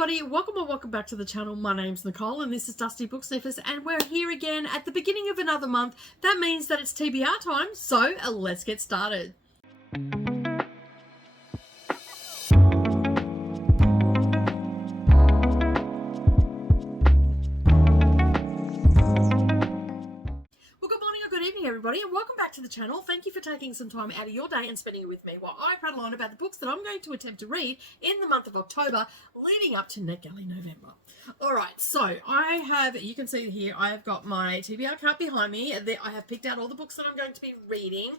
everybody, welcome back to the channel. My name's Nicole and this is Dusty Book Sniffers, and we're here again at the beginning of another month. That means that it's TBR time, so let's get started. Everybody, and welcome back to the channel. Thank you for taking some time out of your day and spending it with me while I prattle on about the books that I'm going to attempt to read in the month of October leading up to NetGalley November. Alright, so I have, you can see here, I have got my TBR card behind me. I have picked out all the books that I'm going to be reading.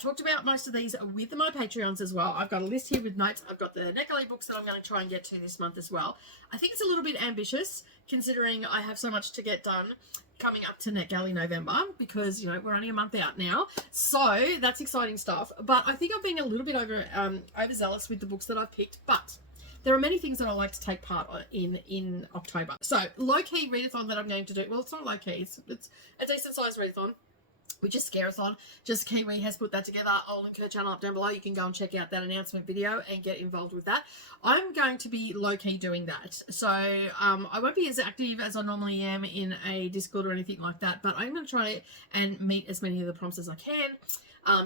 Talked about most of these with my Patreons as well. I've got a list here with notes. I've got the NetGalley books that I'm going to try and get to this month as well. I think it's a little bit ambitious considering I have so much to get done coming up to NetGalley November, because you know we're only a month out now, so that's exciting stuff. But I think I'm being a little bit overzealous with the books that I've picked, but there are many things that I like to take part in October. So low-key readathon that I'm going to do, well, it's not low-key, it's a decent sized readathon, which is Scare-a-thon. Just Kiwi has put that together. I'll link her channel up down below. You can go and check out that announcement video and get involved with that. I'm going to be low-key doing that. So I won't be as active as I normally am in a Discord or anything like that, but I'm going to try and meet as many of the prompts as I can.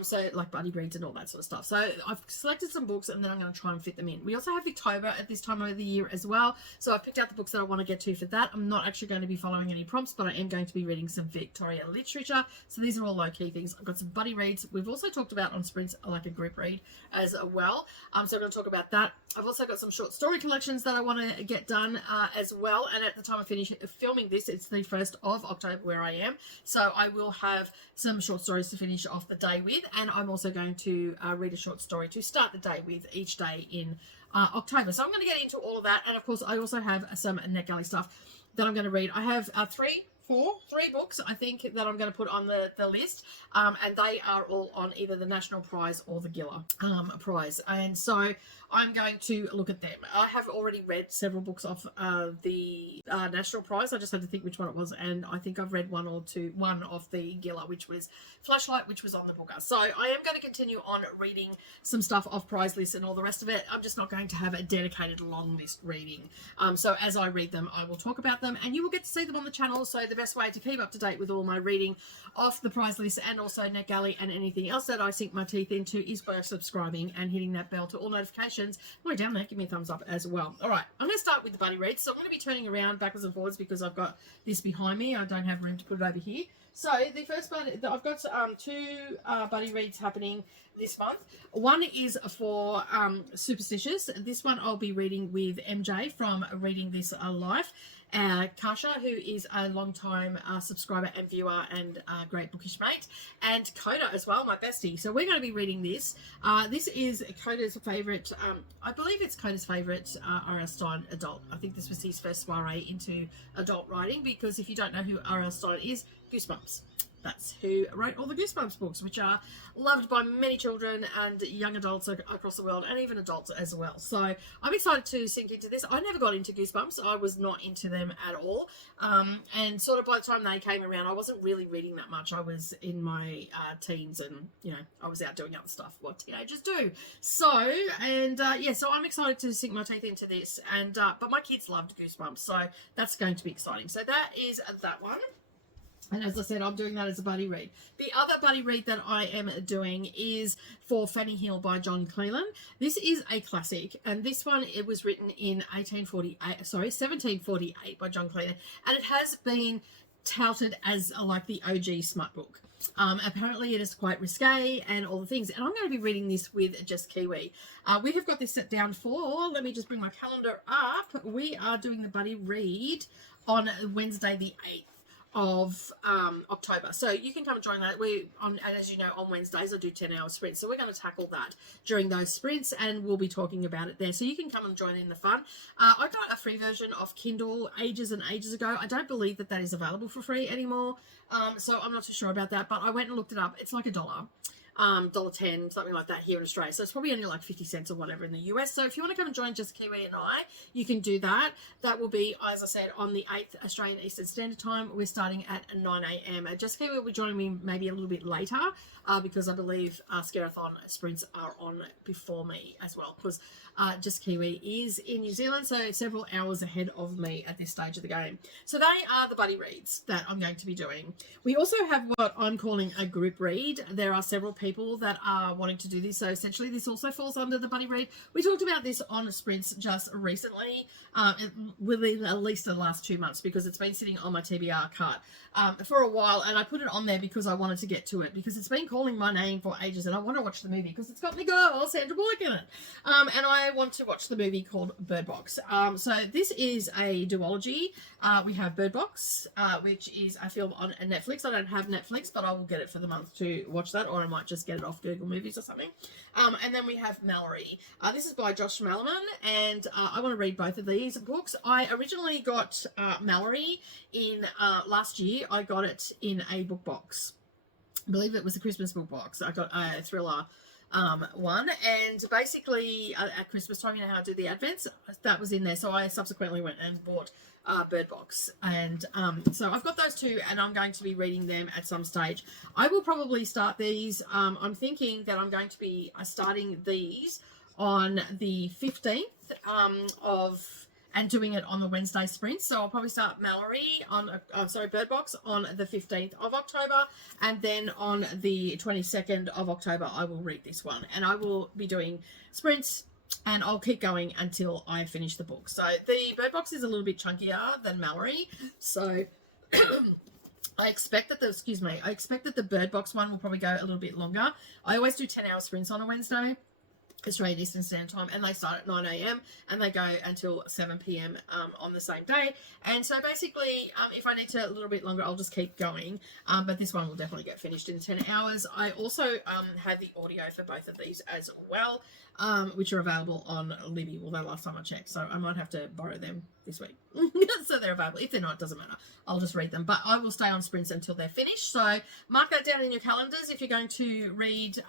So like buddy reads and all that sort of stuff. So I've selected some books and then I'm going to try and fit them in. We also have Victober at this time of the year as well. So I've picked out the books that I want to get to for that. I'm not actually going to be following any prompts, but I am going to be reading some Victoria literature. So these are all low-key things. I've got some buddy reads. We've also talked about on sprints like a group read as well. So I'm going to talk about that. I've also got some short story collections that I want to get done as well. And at the time I finish filming this, it's the 1st of October where I am. So I will have some short stories to finish off the day with. And I'm also going to read a short story to start the day with each day in October. So I'm going to get into all of that. And of course, I also have some NetGalley stuff that I'm going to read. I have three books, I think, that I'm going to put on the list. And they are all on either the National Prize or the Giller Prize. And so I'm going to look at them. I have already read several books off the National Prize. I just had to think which one it was. And I think I've read one of the Giller, which was Flashlight, which was on the Booker. So I am going to continue on reading some stuff off prize lists and all the rest of it. I'm just not going to have a dedicated long list reading. So as I read them, I will talk about them and you will get to see them on the channel. So the best way to keep up to date with all my reading off the prize list and also NetGalley and anything else that I sink my teeth into is by subscribing and hitting that bell to all notifications. While you're down there, give me a thumbs up as well. All right, I'm going to start with the buddy reads. So I'm going to be turning around backwards and forwards because I've got this behind me. I don't have room to put it over here. So the first buddy, I've got two buddy reads happening this month. One is for Superstitious. This one I'll be reading with MJ from Reading This Life. Kasha, who is a long-time subscriber and viewer and great bookish mate, and Coda as well, my bestie. So we're going to be reading this. This is Coda's favourite, I believe it's Coda's favourite R.L. Stine adult. I think this was his first soiree into adult writing, because if you don't know who R.L. Stine is, Goosebumps. That's who wrote all the Goosebumps books, which are loved by many children and young adults across the world, and even adults as well. So I'm excited to sink into this. I never got into Goosebumps. I was not into them at all. And sort of by the time they came around, I wasn't really reading that much. I was in my teens and, you know, I was out doing other stuff, what teenagers do. So, and yeah, so I'm excited to sink my teeth into this. And but my kids loved Goosebumps, so that's going to be exciting. So that is that one. And as I said, I'm doing that as a buddy read. The other buddy read that I am doing is for Fanny Hill by John Cleland. This is a classic, and this one, it was written in 1748 by John Cleland, and it has been touted as like the OG smut book. Apparently it is quite risque and all the things, and I'm going to be reading this with Just Kiwi. We have got this set down for, let me just bring my calendar up. We are doing the buddy read on Wednesday the 8th of October, so you can come and join that. And as you know, on Wednesdays I do 10-hour sprints, so we're going to tackle that during those sprints and we'll be talking about it there, so you can come and join in the fun. I got a free version of Kindle ages and ages ago. I don't believe that is available for free anymore, so I'm not too sure about that, but I went and looked it up. It's like $1. $1.10, something like that here in Australia. So it's probably only like 50 cents or whatever in the US. So if you want to come and join Just Kiwi and I, you can do that. That will be, as I said, on the 8th Australian Eastern Standard Time. We're starting at 9 a.m. Just Kiwi will be joining me maybe a little bit later because I believe Scarathon sprints are on before me as well, because Just Kiwi is in New Zealand, so several hours ahead of me at this stage of the game. So they are the buddy reads that I'm going to be doing. We also have what I'm calling a group read. There are several people that are wanting to do this, so essentially this also falls under the buddy read. We talked about this on sprints just recently, within at least the last 2 months, because it's been sitting on my TBR cart for a while, and I put it on there because I wanted to get to it, because it's been calling my name for ages, and I want to watch the movie because it's got my girl Sandra Bullock in it, and I want to watch the movie called Bird Box. So this is a duology. We have Bird Box, which is a film on Netflix. I don't have Netflix, but I will get it for the month to watch that, or I might just get it off Google Movies or something. And then we have Mallory. This is by Josh Malerman, and I want to read both of these books. I originally got Mallory in last year. I got it in a book box. I believe it was a Christmas book box. I got a thriller one, and basically at Christmas time, you know how I do the advents, that was in there, so I subsequently went and bought Bird Box, and so I've got those two, and I'm going to be reading them at some stage. I will probably start these. I'm thinking that I'm going to be starting these on the 15th and doing it on the Wednesday sprint. So I'll probably start Mallory on, Bird Box on the 15th of October. And then on the 22nd of October, I will read this one. And I will be doing sprints, and I'll keep going until I finish the book. So the Bird Box is a little bit chunkier than Mallory. So I expect that the Bird Box one will probably go a little bit longer. I always do 10-hour sprints on a Wednesday, Australian Eastern Standard Time, and they start at 9 a.m. and they go until 7 p.m. On the same day. And so basically, if I need to a little bit longer, I'll just keep going. But this one will definitely get finished in 10 hours. I also have the audio for both of these as well, which are available on Libby, although last time I checked, so I might have to borrow them this week. So they're available. If they're not, it doesn't matter. I'll just read them. But I will stay on sprints until they're finished. So mark that down in your calendars if you're going to read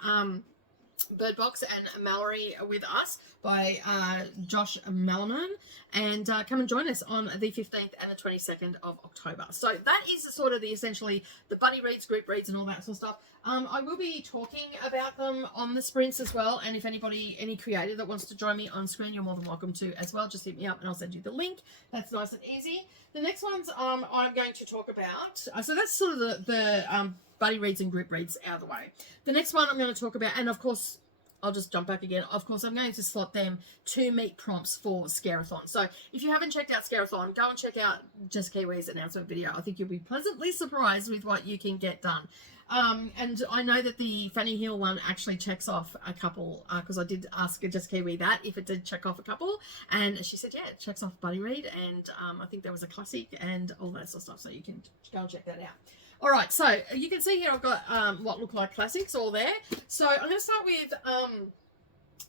Bird Box and Mallory with us by Josh Malerman, and come and join us on the 15th and the 22nd of October. So that is sort of essentially the buddy reads, group reads, and all that sort of stuff. I will be talking about them on the sprints as well, and if any creator that wants to join me on screen, you're more than welcome to as well. Just hit me up and I'll send you the link. That's nice and easy. The next ones I'm going to talk about, so that's sort of the buddy reads and group reads out of the way. The next one I'm going to talk about, and of course, I'll just jump back again. Of course, I'm going to slot them to meet prompts for Scarathon. So if you haven't checked out Scarathon, go and check out Just Kiwi's announcement video. I think you'll be pleasantly surprised with what you can get done. And I know that the Fanny Hill one actually checks off a couple, because I did ask Just Kiwi that, if it did check off a couple. And she said, yeah, it checks off buddy read. And I think there was a classic and all that sort of stuff. So you can go and check that out. All right, so you can see here I've got what look like classics all there. So I'm going to start with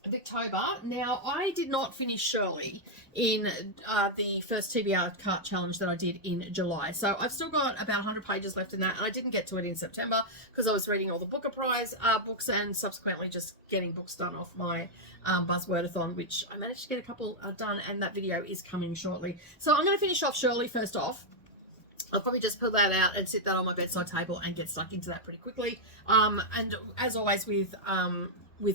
Victober. Now, I did not finish Shirley in the first TBR cart challenge that I did in July. So I've still got about 100 pages left in that, and I didn't get to it in September because I was reading all the Booker Prize books and subsequently just getting books done off my Buzzwordathon, which I managed to get a couple done, and that video is coming shortly. So I'm going to finish off Shirley first off. I'll probably just pull that out and sit that on my bedside table and get stuck into that pretty quickly. And as always with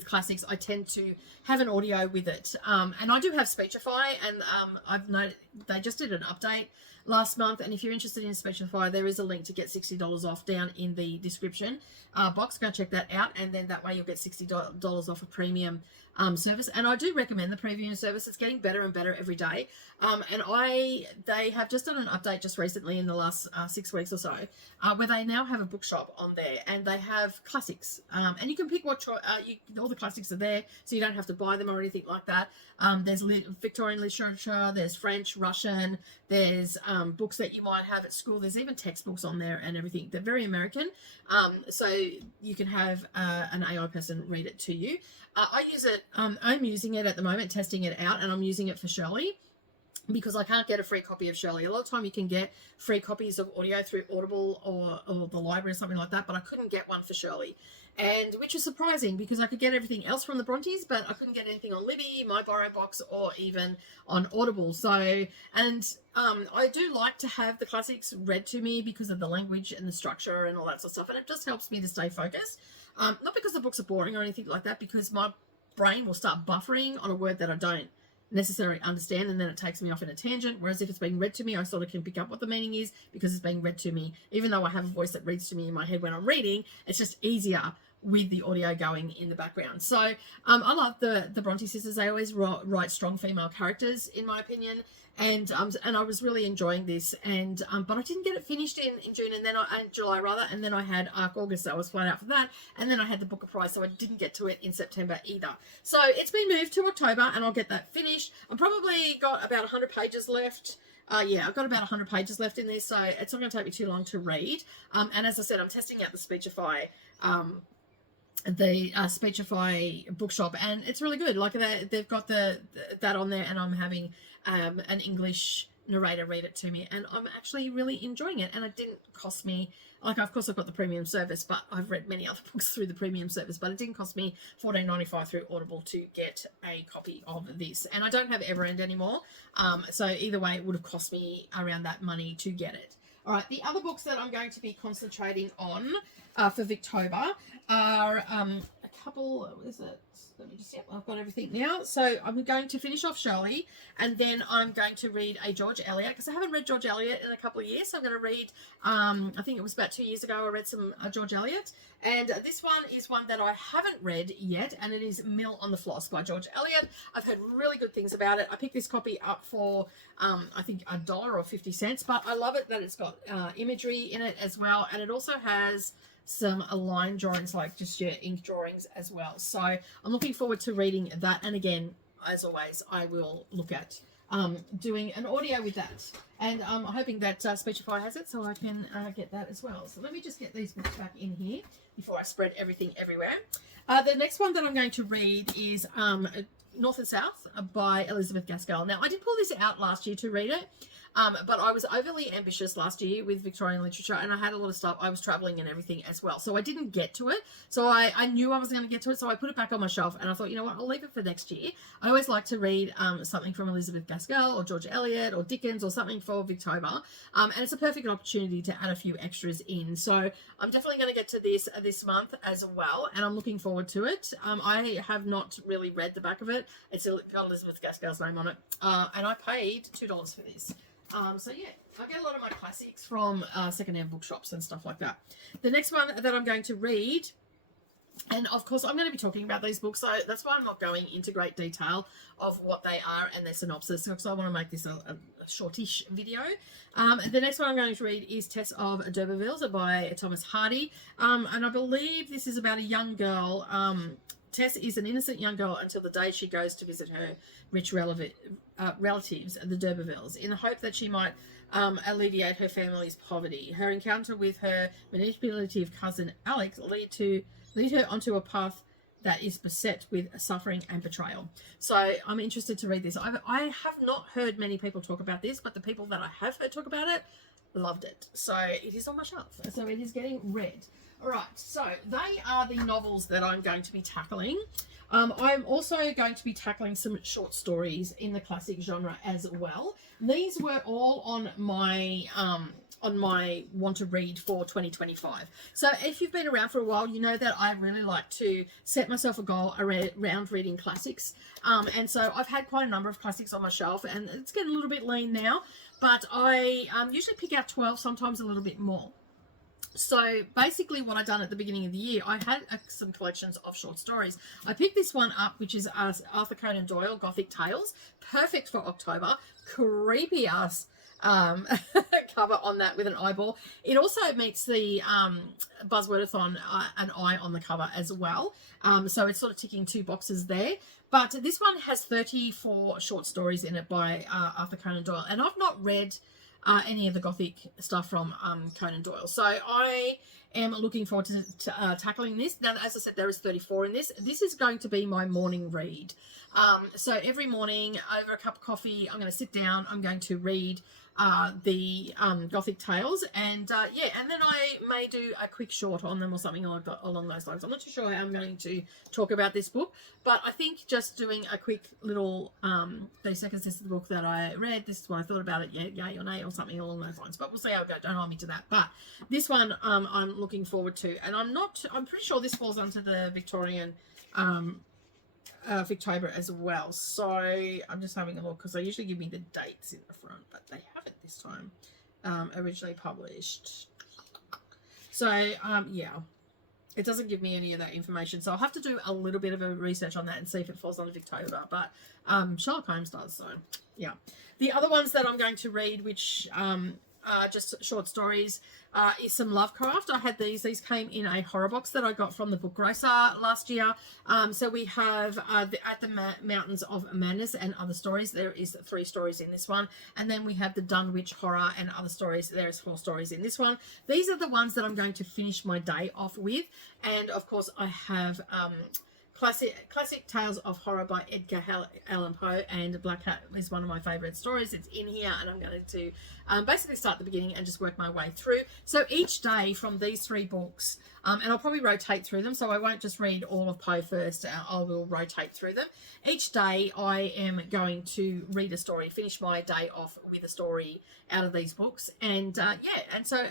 classics, I tend to have an audio with it. And I do have Speechify, and I've noted they just did an update last month. And if you're interested in Speechify, there is a link to get $60 off down in the description box. Go check that out, and then that way you'll get $60 off a premium service. And I do recommend the premium service. It's getting better and better every day. And they have just done an update just recently in the last 6 weeks or so, where they now have a bookshop on there, and they have classics. And you can pick what all the classics are there, so you don't have to buy them or anything like that. There's Victorian literature, there's French, Russian, there's books that you might have at school. There's even textbooks on there and everything. They're very American, so you can have an AI person read it to you. I use it. I'm using it at the moment, testing it out, and I'm using it for Shirley, because I can't get a free copy of Shirley. A lot of time you can get free copies of audio through Audible or the library or something like that, but I couldn't get one for Shirley. and which was surprising because I could get everything else from the Brontes, but I couldn't get anything on Libby, My Borrow Box, or even on Audible. So, and I do like to have the classics read to me because of the language and the structure and all that sort of stuff, and it just helps me to stay focused. Not because the books are boring or anything like that, because my brain will start buffering on a word that I don't necessarily understand, and then it takes me off in a tangent. Whereas if it's being read to me, I sort of can pick up what the meaning is because it's being read to me. Even though I have a voice that reads to me in my head when I'm reading, it's just easier with the audio going in the background. So I love the Bronte sisters. They always write strong female characters, in my opinion, and I was really enjoying this. And but I didn't get it finished in June, and then July rather, and then I had Arc August, so I was flat out for that, and then I had the Booker Prize, so I didn't get to it in September either. So it's been moved to October, and I'll get that finished. I've probably got about 100 pages left. Yeah, I've got about 100 pages left in this, so it's not going to take me too long to read. And as I said, I'm testing out the Speechify Speechify bookshop, and it's really good. Like they've got that on there, and I'm having an English narrator read it to me, and I'm actually really enjoying it. And it didn't cost me, like, of course I've got the premium service, but I've read many other books through the premium service, but it didn't cost me $14.95 through Audible to get a copy of this. And I don't have Everend anymore, so either way it would have cost me around that money to get it. All right, the other books that I'm going to be concentrating on for Victober are a couple, what is it? Let me just, I've got everything now. So I'm going to finish off Shirley, and then I'm going to read a George Eliot, because I haven't read George Eliot in a couple of years. So I'm going to read, I think it was about 2 years ago, I read some George Eliot. And this one is one that I haven't read yet, and it is Mill on the Floss by George Eliot. I've heard really good things about it. I picked this copy up for, I think, $1 or 50 cents, but I love it that it's got imagery in it as well, and it also has some line drawings, like just your ink drawings as well. So I'm looking forward to reading that, and again, as always, I will look at doing an audio with that, and I'm hoping that Speechify has it, so I can get that as well. So let me just get these books back in here before I spread everything everywhere. The next one that I'm going to read is North and South by Elizabeth Gaskell. Now, I did pull this out last year to read it, but I was overly ambitious last year with Victorian literature, and I had a lot of stuff. I was traveling and everything as well, so I didn't get to it. So I knew I was going to get to it, so I put it back on my shelf, and I thought, you know what, I'll leave it for next year. I always like to read something from Elizabeth Gaskell or George Eliot or Dickens or something for Victober, and it's a perfect opportunity to add a few extras in. So I'm definitely going to get to this month as well, and I'm looking forward to it. I have not really read the back of it. It's got Elizabeth Gaskell's name on it, and I paid $2 for this. So yeah, I get a lot of my classics from secondhand bookshops and stuff like that. The next one that I'm going to read, and of course I'm going to be talking about these books, so that's why I'm not going into great detail of what they are and their synopsis, because I want to make this a shortish video. The next one I'm going to read is Tess of D'Urbervilles by Thomas Hardy, and I believe this is about a young girl. Tess is an innocent young girl until the day she goes to visit her rich relatives, the D'Urbervilles, in the hope that she might alleviate her family's poverty. Her encounter with her manipulative cousin Alex lead her onto a path that is beset with suffering and betrayal. So I'm interested to read this. I have not heard many people talk about this, but the people that I have heard talk about it loved it. So it is on my shelf. So it is getting read. All right, so they are the novels that I'm going to be tackling. I'm also going to be tackling some short stories in the classic genre as well. These were all on my want to read for 2025. So if you've been around for a while, you know that I really like to set myself a goal around reading classics. And so I've had quite a number of classics on my shelf, and it's getting a little bit lean now, but I usually pick out 12, sometimes a little bit more. So basically what I've done at the beginning of the year, I had some collections of short stories. I picked this one up, which is Arthur Conan Doyle, Gothic Tales. Perfect for October. Creepy ass cover on that with an eyeball. It also meets the Buzzwordathon an eye on the cover as well. So it's sort of ticking two boxes there. But this one has 34 short stories in it by Arthur Conan Doyle. And I've not read any of the Gothic stuff from Conan Doyle. So I am looking forward to tackling this. Now, as I said, there is 34 in this. This is going to be my morning read. So every morning over a cup of coffee, I'm going to sit down. I'm going to read the Gothic Tales, and yeah, and then I may do a quick short on them or something along those lines. I'm not too sure how I'm going to talk about this book, but I think just doing a quick little 30 seconds, this is the book that I read, this is what I thought about it, yay or nay, or something along those lines, but we'll see how it goes. Don't hold me to that. But this one I'm looking forward to, and I'm pretty sure this falls under the Victorian Victober as well. So I'm just having a look, because they usually give me the dates in the front, but they haven't this time. Originally published. So yeah, it doesn't give me any of that information. So I'll have to do a little bit of a research on that and see if it falls under Victober. But Sherlock Holmes does. So yeah, the other ones that I'm going to read, which just short stories, is some Lovecraft. I had these came in a horror box that I got from the Book Grocer last year. So we have At the Mountains of Madness and Other Stories. There is 3 stories in this one, and then we have the Dunwich Horror and Other Stories. There's 4 stories in this one. These are the ones that I'm going to finish my day off with, and of course I have Classic Tales of Horror by Edgar Allan Poe, and Black Hat is one of my favourite stories. It's in here, and I'm going to basically start at the beginning and just work my way through. So each day from these 3 books, and I'll probably rotate through them, so I won't just read all of Poe first. I will rotate through them. Each day I am going to read a story, finish my day off with a story out of these books, and yeah, and so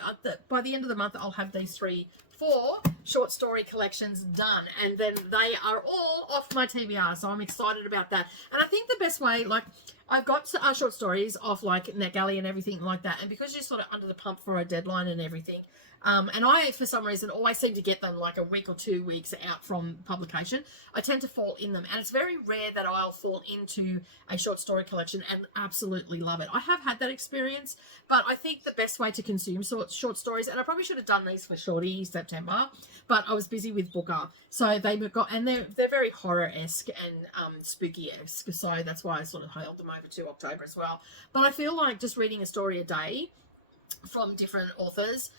by the end of the month I'll have these 4 short story collections done, and then they are all off my TBR, so I'm excited about that. And I think the best way, like, I've got short stories off like NetGalley and everything like that, and because you're sort of under the pump for a deadline and everything, and I, for some reason, always seem to get them like a week or 2 weeks out from publication, I tend to fall in them. And it's very rare that I'll fall into a short story collection and absolutely love it. I have had that experience, but I think the best way to consume short stories, and I probably should have done these for Shorty September, but I was busy with Booker. So they've got, and they're very horror-esque and spooky-esque. So that's why I sort of held them over to October as well. But I feel like just reading a story a day from different authors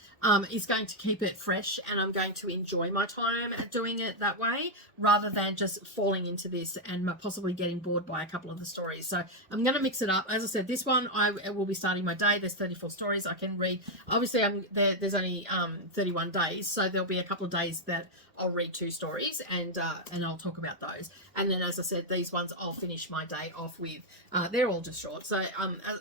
is going to keep it fresh, and I'm going to enjoy my time doing it that way, rather than just falling into this and possibly getting bored by a couple of the stories. So I'm going to mix it up. As I said, this one I will be starting my day. There's 34 stories I can read. Obviously there's only 31 days, so there'll be a couple of days that I'll read 2 stories, and I'll talk about those. And then, as I said, these ones I'll finish my day off with. They're all just short. So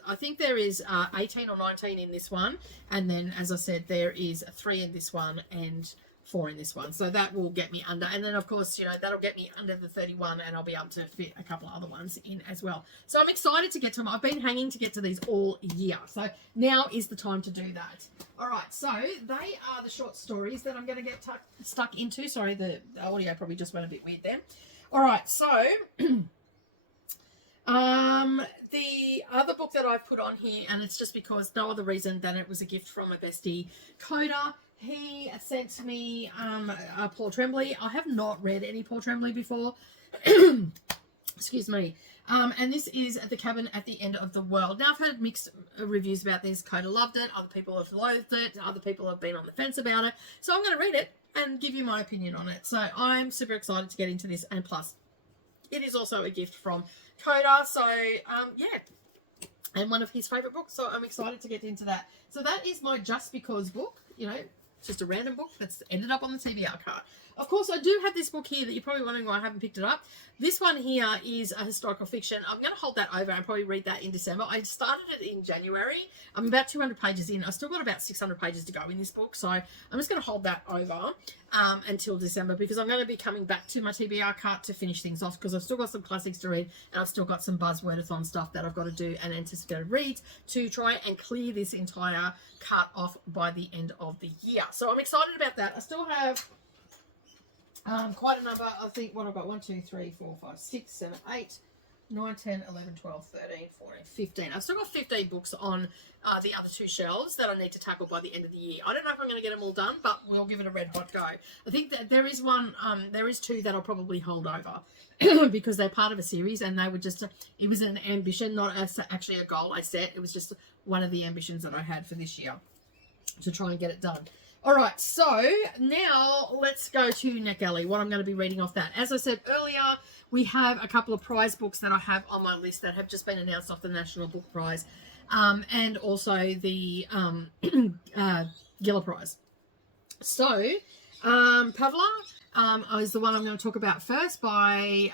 I think there is 18 or 19 in this one, and then, as I said, there is 3 in this one and 4 in this one. So that will get me under. And then, of course, you know, that'll get me under the 31, and I'll be able to fit a couple of other ones in as well. So I'm excited to get to them. I've been hanging to get to these all year. So now is the time to do that. All right, so they are the short stories that I'm going to get stuck into. Sorry, the audio probably just went a bit weird there. All right, so the other book that I've put on here, and it's just because no other reason than it was a gift from a bestie, Coda. He sent me Paul Tremblay. I have not read any Paul Tremblay before. Excuse me. And this is The Cabin at the End of the World. Now, I've heard mixed reviews about this. Coda loved it. Other people have loathed it. Other people have been on the fence about it. So I'm going to read it and give you my opinion on it. So I'm super excited to get into this. And plus, it is also a gift from Coda. So, yeah. And one of his favourite books. So I'm excited to get into that. So that is my Just Because book. You know, just a random book that's ended up on the TBR card. Of course, I do have this book here that you're probably wondering why I haven't picked it up. This one here is a historical fiction. I'm going to hold that over and probably read that in December. I started it in January. I'm about 200 pages in. I've still got about 600 pages to go in this book. So I'm just going to hold that over until December, because I'm going to be coming back to my TBR cart to finish things off, because I've still got some classics to read, and I've still got some buzzwordathon stuff that I've got to do and anticipated reads to try and clear this entire cart off by the end of the year. So I'm excited about that. I still have quite a number. I think what I've got 1, 2, 3, 4, 5, 6, 7, 8, 9, 10, 11, 12, 13, 14, 15. I've still got 15 books on the other 2 shelves that I need to tackle by the end of the year. I don't know if I'm going to get them all done, but we'll give it a red hot go. I think that there is one, there is 2 that I'll probably hold over because they're part of a series, and they were just, it was an ambition, not actually a goal I set. It was just one of the ambitions that I had for this year to try and get it done. All right, so now let's go to NetGalley, what I'm going to be reading off that. As I said earlier, we have a couple of prize books that I have on my list that have just been announced off the National Book Prize. and also the Giller Prize. So, Pavla is the one I'm going to talk about first, by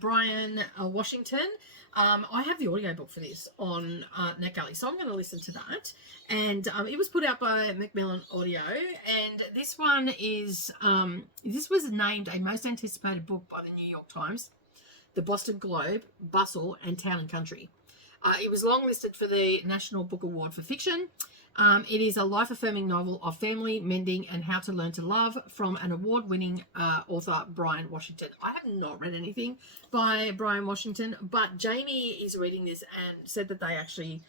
Brian Washington. I have the audiobook for this on NetGalley, so I'm going to listen to that. And it was put out by Macmillan Audio, and this one is, this was named a most anticipated book by the New York Times, the Boston Globe, Bustle, and Town and Country. It was longlisted for the National Book Award for Fiction. It is a life-affirming novel of family, mending, and how to learn to love from an award-winning author, Brian Washington. I have not read anything by Brian Washington, but Jamie is reading this and said that they actually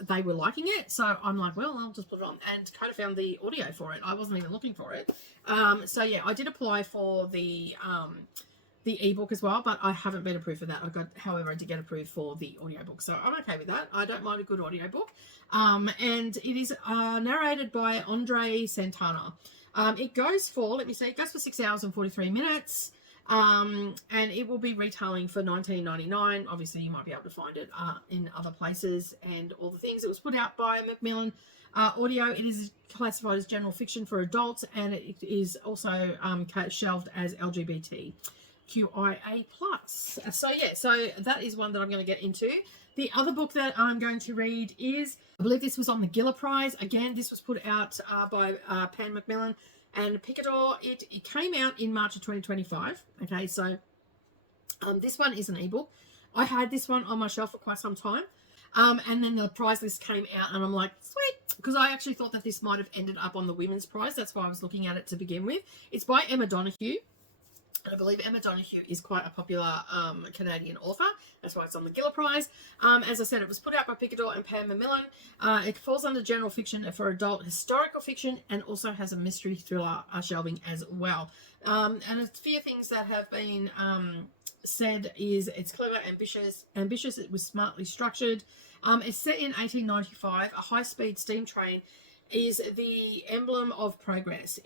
they were liking it. So I'm like, well, I'll just put it on, and kind of found the audio for it. I wasn't even looking for it. So yeah, I did apply for the ebook as well, but I haven't been approved for that. However, I did get approved for the audiobook, so I'm okay with that. I don't mind a good audiobook. And it is narrated by Andre Santana. It goes for, let me see, it goes for 6 hours and 43 minutes. And it will be retailing for $19.99. Obviously, you might be able to find it in other places and all the things. It was put out by Macmillan Audio. It is classified as general fiction for adults, and it is also shelved as LGBTQIA+. So yeah, so that is one that I'm going to get into. The other book that I'm going to read is, I believe this was on the Giller Prize. Again, this was put out by Pan Macmillan and Picador. It came out in March of 2025. Okay, so this one is an ebook. I had this one on my shelf for quite some time. And then the prize list came out, and I'm like, sweet, because I actually thought that this might have ended up on the women's prize. That's why I was looking at it to begin with. It's by Emma Donoghue. And I believe Emma Donoghue is quite a popular Canadian author. That's why it's on the Giller Prize. As I said, it was put out by Picador and Pan Macmillan. It falls under general fiction for adult historical fiction, and also has a mystery thriller shelving as well. And a few things that have been said is it's clever, ambitious. It was smartly structured. It's set in 1895. A high-speed steam train is the emblem of progress.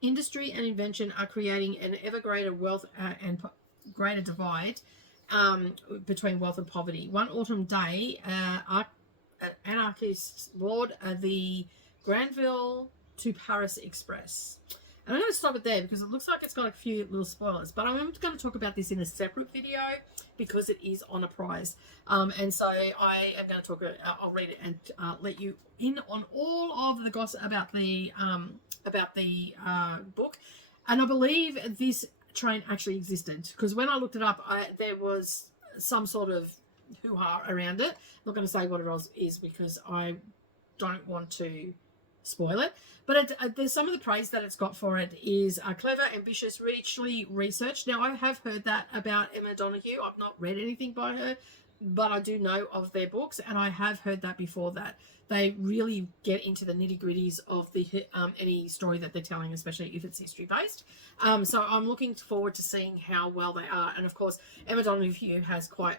Industry and invention are creating an ever greater wealth and greater divide between wealth and poverty. One autumn day, anarchists board the Granville to Paris Express. And I'm going to stop it there because it looks like it's got a few little spoilers. But I'm going to talk about this in a separate video because it is on a prize. And so I am going to talk, I'll read it and let you in on all of the gossip about the book. And I believe this train actually existed, because when I looked it up, there was some sort of hoo-ha around it. I'm not going to say what it is because I don't want to spoil it. But there's some of the praise that it's got for it is clever, ambitious, richly researched. Now, I have heard that about Emma Donoghue. I've not read anything by her, but I do know of their books, and I have heard that before, that they really get into the nitty-gritties of the any story that they're telling, especially if it's history-based. So I'm looking forward to seeing how well they are. And, of course, Emma Donoghue has quite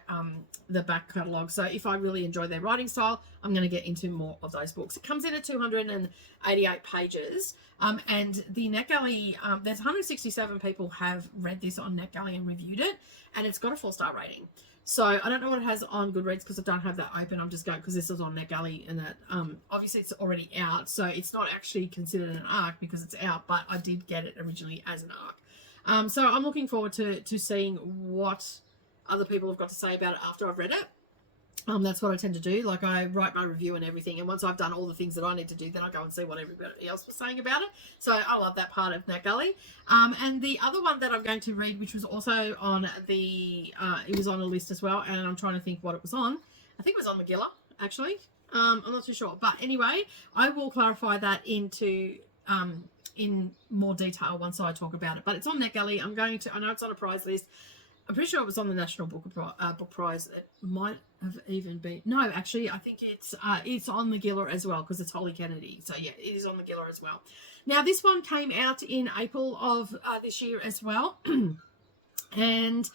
the back catalogue. So if I really enjoy their writing style, I'm going to get into more of those books. It comes in at 288 pages. And the NetGalley, there's 167 people have read this on NetGalley and reviewed it. And it's got a 4-star rating. So I don't know what it has on Goodreads because I don't have that open. I'm just going because this is on NetGalley, and that obviously it's already out, so it's not actually considered an ARC because it's out. But I did get it originally as an ARC. So I'm looking forward to seeing what other people have got to say about it after I've read it. That's what I tend to do. Like, I write my review and everything, and once I've done all the things that I need to do, then I go and see what everybody else was saying about it. So I love that part of NetGalley. And the other one that I'm going to read, which was also on the, it was on a list as well, and I'm trying to think what it was on. I think it was on the Giller, actually. I'm not too sure. But anyway, I will clarify that into in more detail once I talk about it. But it's on NetGalley. I know it's on a prize list. I'm pretty sure it was on the National Book Prize. It might have even been... No, actually, I think it's on the Giller as well because it's Holly Kennedy. So, yeah, it is on the Giller as well. Now, this one came out in April of this year as well. And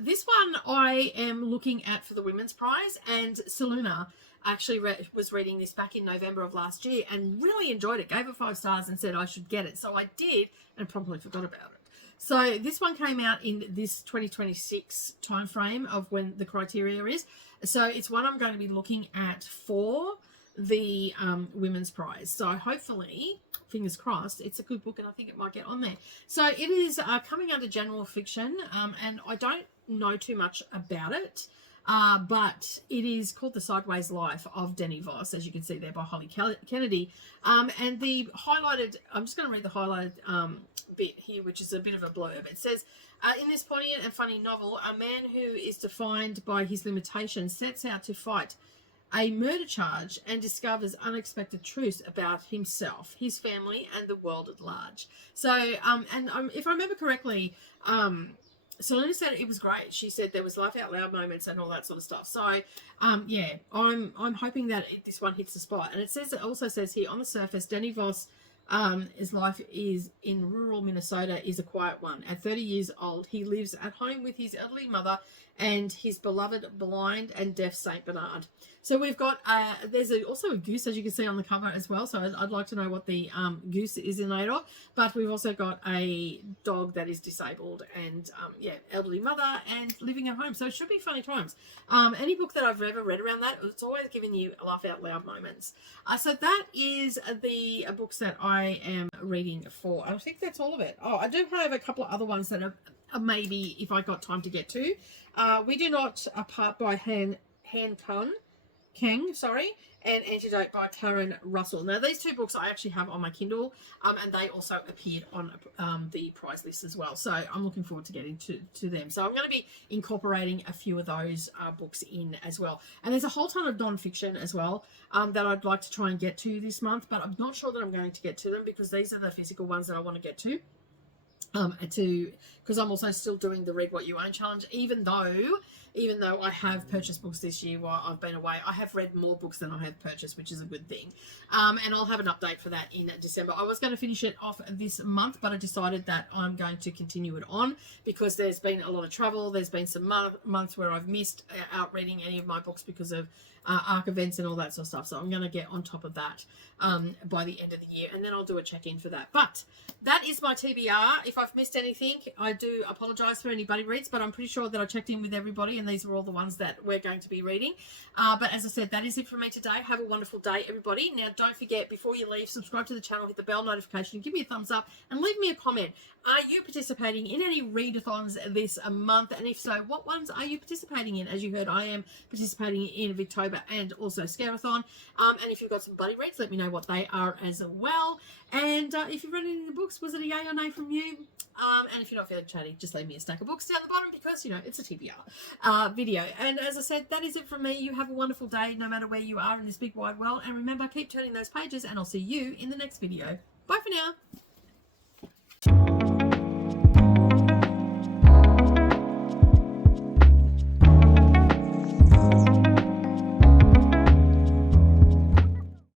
this one I am looking at for the Women's Prize. And Seluna actually was reading this back in November of last year and really enjoyed it. Gave it 5 stars and said I should get it. So I did, and promptly forgot about it. So this one came out in this 2026 time frame of when the criteria is. So it's one I'm going to be looking at for the women's prize. So hopefully, fingers crossed, it's a good book and I think it might get on there. So it is coming under general fiction, and I don't know too much about it. But it is called The Sideways Life of Denny Voss, as you can see there, by Holly Kennedy. And the highlighted, I'm just going to read the highlighted bit here, which is a bit of a blurb. It says, in this poignant and funny novel, a man who is defined by his limitations sets out to fight a murder charge and discovers unexpected truths about himself, his family, and the world at large. So, if I remember correctly, Selena said it was great. She said there was laugh out loud moments and all that sort of stuff. So, yeah, I'm hoping that this one hits the spot. And it also says here, on the surface, Denny Voss, his life is in rural Minnesota is a quiet one. At 30 years old, he lives at home with his elderly mother and his beloved blind and deaf Saint Bernard. So we've got, there's also a goose, as you can see on the cover as well. So I'd like to know what the goose is in aid of. But we've also got a dog that is disabled and, yeah, elderly mother and living at home. So it should be funny times. Any book that I've ever read around that, it's always giving you laugh out loud moments. So that is the books that I am reading for. I think that's all of it. Oh, I do have a couple of other ones that are maybe if I got time to get to. We Do Not Part by Han Kang, and Antidote by Karen Russell. Now, these two books I actually have on my Kindle, and they also appeared on the prize list as well. So I'm looking forward to getting to them. So I'm going to be incorporating a few of those books in as well. And there's a whole ton of non-fiction as well that I'd like to try and get to this month, but I'm not sure that I'm going to get to them because these are the physical ones that I want to get to. Because I'm also still doing the Read What You Own challenge, even though I have purchased books this year while I've been away. I have read more books than I have purchased, which is a good thing. And I'll have an update for that in December. I was going to finish it off this month, but I decided that I'm going to continue it on because there's been a lot of travel. There's been some months where I've missed out reading any of my books because of ARC events and all that sort of stuff. So I'm going to get on top of that by the end of the year, and then I'll do a check-in for that. But that is my TBR. If I've missed anything, I do apologise for anybody reads, but I'm pretty sure that I checked in with everybody, and these are all the ones that we're going to be reading. But as I said, that is it for me today. Have a wonderful day, everybody. Now, don't forget, before you leave, subscribe to the channel, hit the bell notification, give me a thumbs up, and leave me a comment. Are you participating in any readathons this month? And if so, what ones are you participating in? As you heard, I am participating in Victober and also Scareathon. And if you've got some buddy reads, let me know what they are as well. And if you've read any of the books, was it a yay or nay from you? And if you're not feeling chatty, just leave me a stack of books down the bottom because, you know, it's a TBR video. And as I said, that is it from me. You have a wonderful day no matter where you are in this big wide world. And remember, keep turning those pages and I'll see you in the next video. Bye for now.